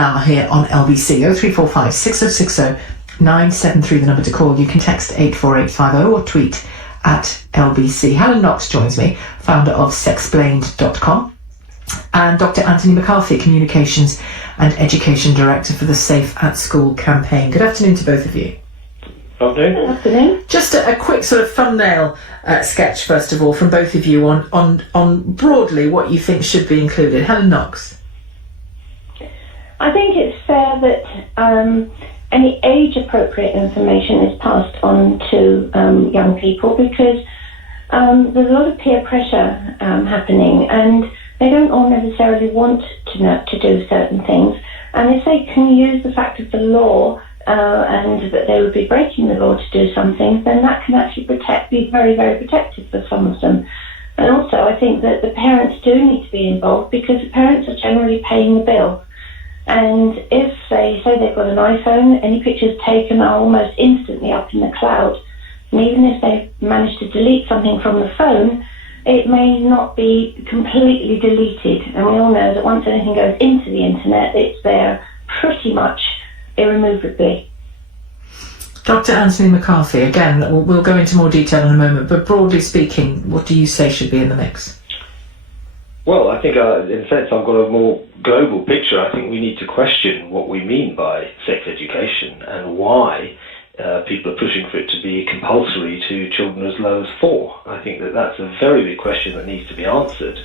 hour here on LBC. 0345 6060 973, the number to call. You can text 84850 or tweet at LBC. Helen Knox joins me, founder of sexplained.com, and Dr. Anthony McCarthy, Communications and Education Director for the Safe at School campaign. Good afternoon to both of you. Good afternoon. Just a quick sort of thumbnail sketch, first of all, from both of you on broadly what you think should be included. Helen Knox. I think it's fair that any age-appropriate information is passed on to young people, because there's a lot of peer pressure happening, and they don't all necessarily want to do certain things. And if they can use the fact of the law and that they would be breaking the law to do some things, then that can actually be very, very protective for some of them. And also, I think that the parents do need to be involved, because the parents are generally paying the bill. And if they say they've got an iPhone, any pictures taken are almost instantly up in the cloud. And even if they manage to delete something from the phone, it may not be completely deleted. And we all know that once anything goes into the internet, it's there pretty much irremovably. Dr. Anthony McCarthy, again, we'll go into more detail in a moment, but broadly speaking, what do you say should be in the mix? Well, I think in a sense I've got a more global picture. I think we need to question what we mean by sex education and why people are pushing for it to be compulsory to children as low as 4. I think that that's a very big question that needs to be answered,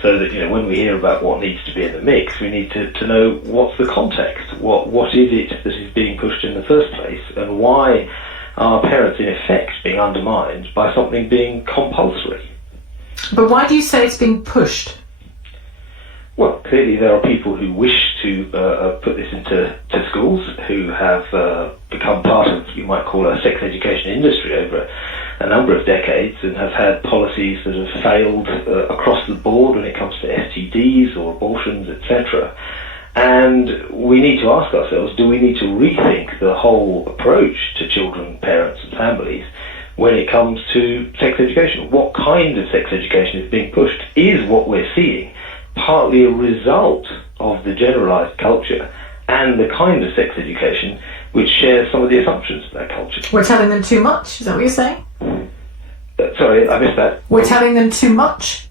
so that, when we hear about what needs to be in the mix, we need to know what's the context, what is it that is being pushed in the first place, and why are parents in effect being undermined by something being compulsory. But why do you say it's being pushed? Well, clearly there are people who wish to put this into schools, who have become part of, you might call, a sex education industry over a number of decades, and have had policies that have failed across the board when it comes to STDs or abortions, etc. And we need to ask ourselves, do we need to rethink the whole approach to children, parents and families when it comes to sex education? What kind of sex education is being pushed? Is what we're seeing partly a result of the generalized culture and the kind of sex education which shares some of the assumptions of that culture? We're telling them too much, is that what you're saying? Sorry, I missed that. We're telling them too much?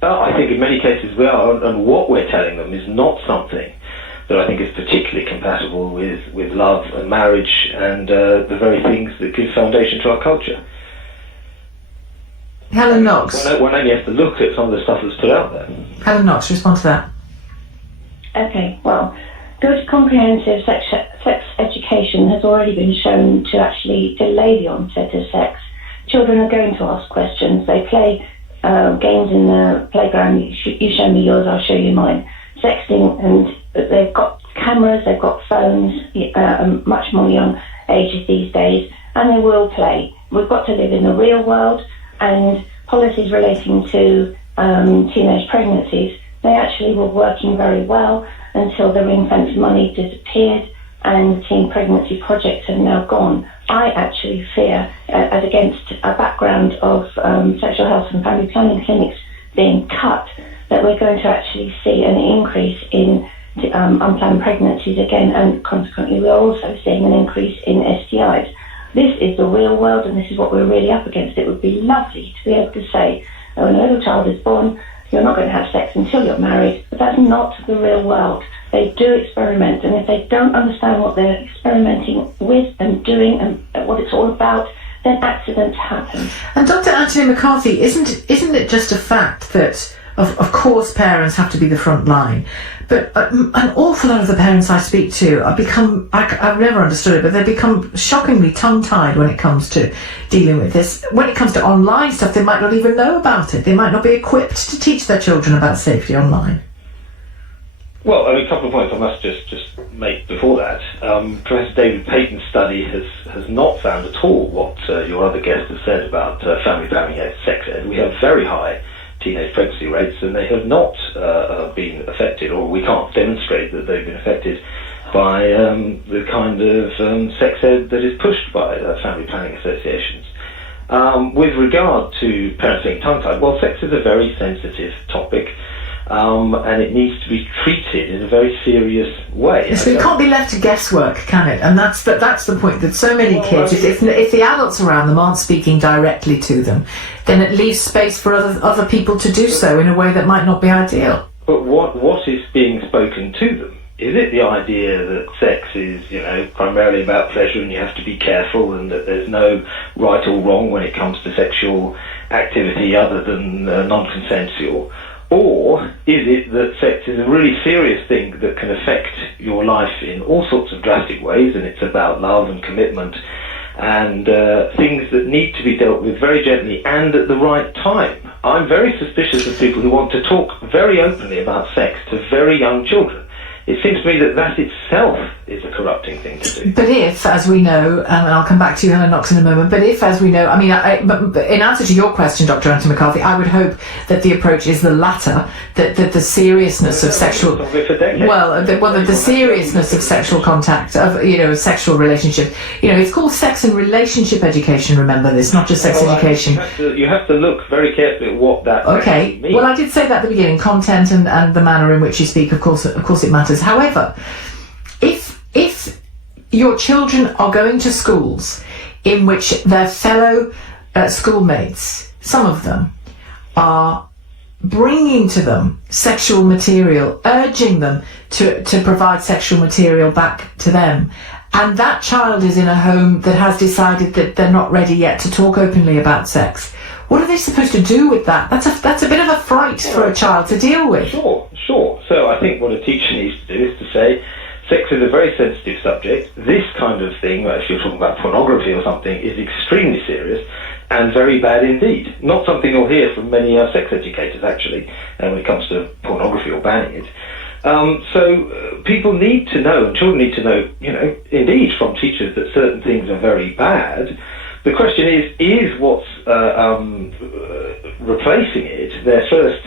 I think in many cases we are, and what we're telling them is not something that I think is particularly compatible with love and marriage and the very things that give foundation to our culture. Helen Knox. One only has to look at some of the stuff that's put out there. Helen Knox, respond to that. Okay, well, good comprehensive sex education has already been shown to actually delay the onset of sex. Children are going to ask questions. They play games in the playground. You show me yours, I'll show you mine. Sexting, and they've got cameras, they've got phones, much more young ages these days, and they will play. We've got to live in the real world, and policies relating to teenage pregnancies, they actually were working very well until the ring-fence money disappeared and the teen pregnancy projects have now gone. I actually fear, as against a background of sexual health and family planning clinics being cut, that we're going to actually see an increase in unplanned pregnancies again, and consequently we're also seeing an increase in STIs. This is the real world, and this is what we're really up against. It would be lovely to be able to say, when a little child is born, you're not going to have sex until you're married, but that's not the real world. They do experiment, and if they don't understand what they're experimenting with and doing and what it's all about, then accidents happen. And Dr. Anthony McCarthy, isn't it just a fact that of course parents have to be the front line, but an awful lot of the parents I speak to I've never understood it, but they become shockingly tongue-tied when it comes to dealing with this. When it comes to online stuff, they might not even know about it. They might not be equipped to teach their children about safety online. Well, a couple of points I must just make before that. Professor David Payton's study has not found at all what your other guest has said about family planning and sex ed. We have very high teenage pregnancy rates, and they have not been affected, or we can't demonstrate that they've been affected by the kind of sex ed that is pushed by family planning associations. With regard to parents being tongue-tied, well, sex is a very sensitive topic. and it needs to be treated in a very serious way. So it can't be left to guesswork, can it? And that's the point, that so many kids, if the adults around them aren't speaking directly to them, then it leaves space for other people to do so in a way that might not be ideal. But what is being spoken to them? Is it the idea that sex is, primarily about pleasure and you have to be careful and that there's no right or wrong when it comes to sexual activity other than non-consensual? Or is it that sex is a really serious thing that can affect your life in all sorts of drastic ways, and it's about love and commitment and things that need to be dealt with very gently and at the right time? I'm very suspicious of people who want to talk very openly about sex to very young children. It seems to me that itself is a corrupting thing to do. But if, as we know, and I'll come back to you, Helen Knox, in a moment, but if, as we know, but in answer to your question, Dr. Anthony McCarthy, I would hope that the approach is the latter, that the seriousness of sexual... the seriousness of sexual contact, of sexual relationships. It's called sex and relationship education, remember this, not just sex education. You have to look very carefully at what that means. Well, I did say that at the beginning, content and the manner in which you speak, of course it matters. However, if your children are going to schools in which their fellow schoolmates, some of them, are bringing to them sexual material, urging them to provide sexual material back to them, and that child is in a home that has decided that they're not ready yet to talk openly about sex, what are they supposed to do with that? That's a bit of a fright for a child to deal with. Sure. So I think what a teacher needs to do is to say, sex is a very sensitive subject. This kind of thing, if you're talking about pornography or something, is extremely serious and very bad indeed. Not something you'll hear from many sex educators, actually, when it comes to pornography or banning it. So people need to know, and children need to know, indeed from teachers, that certain things are very bad. The question is what's replacing it, their first,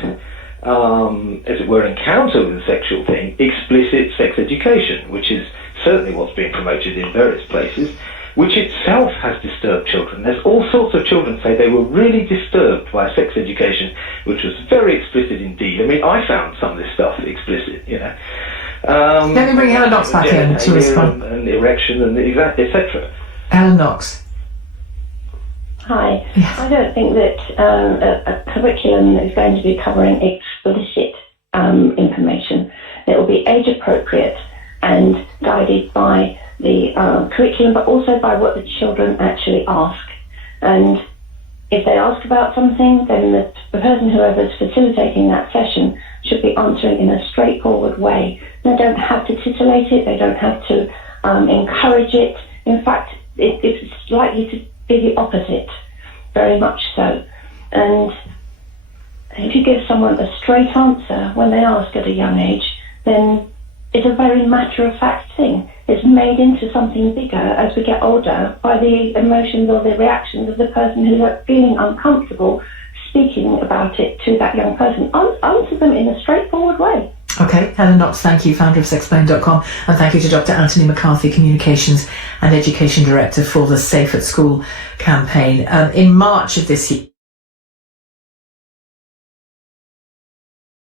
as it were, encounter with the sexual thing, explicit sex education, which is certainly what's being promoted in various places, which itself has disturbed children. There's all sorts of children say they were really disturbed by sex education, which was very explicit indeed. I found some of this stuff explicit, Let me bring Helen Knox back in to respond. And erection and etc. Helen Knox. Hi. Yes. I don't think that a curriculum is going to be covering explicit information. It will be age appropriate and guided by the curriculum, but also by what the children actually ask. And if they ask about something, then the person, whoever's facilitating that session, should be answering in a straightforward way. They don't have to titillate it. They don't have to encourage it. In fact, it's likely to be the opposite, very much so. And if you give someone a straight answer when they ask at a young age, then it's a very matter-of-fact thing. It's made into something bigger as we get older by the emotions or the reactions of the person who's feeling uncomfortable speaking about it to that young person. Answer them in a straightforward way. Okay, Helen Knox, thank you, founder of sexplain.com, and thank you to Dr. Anthony McCarthy, Communications and Education Director for the Safe at School campaign. In March of this year,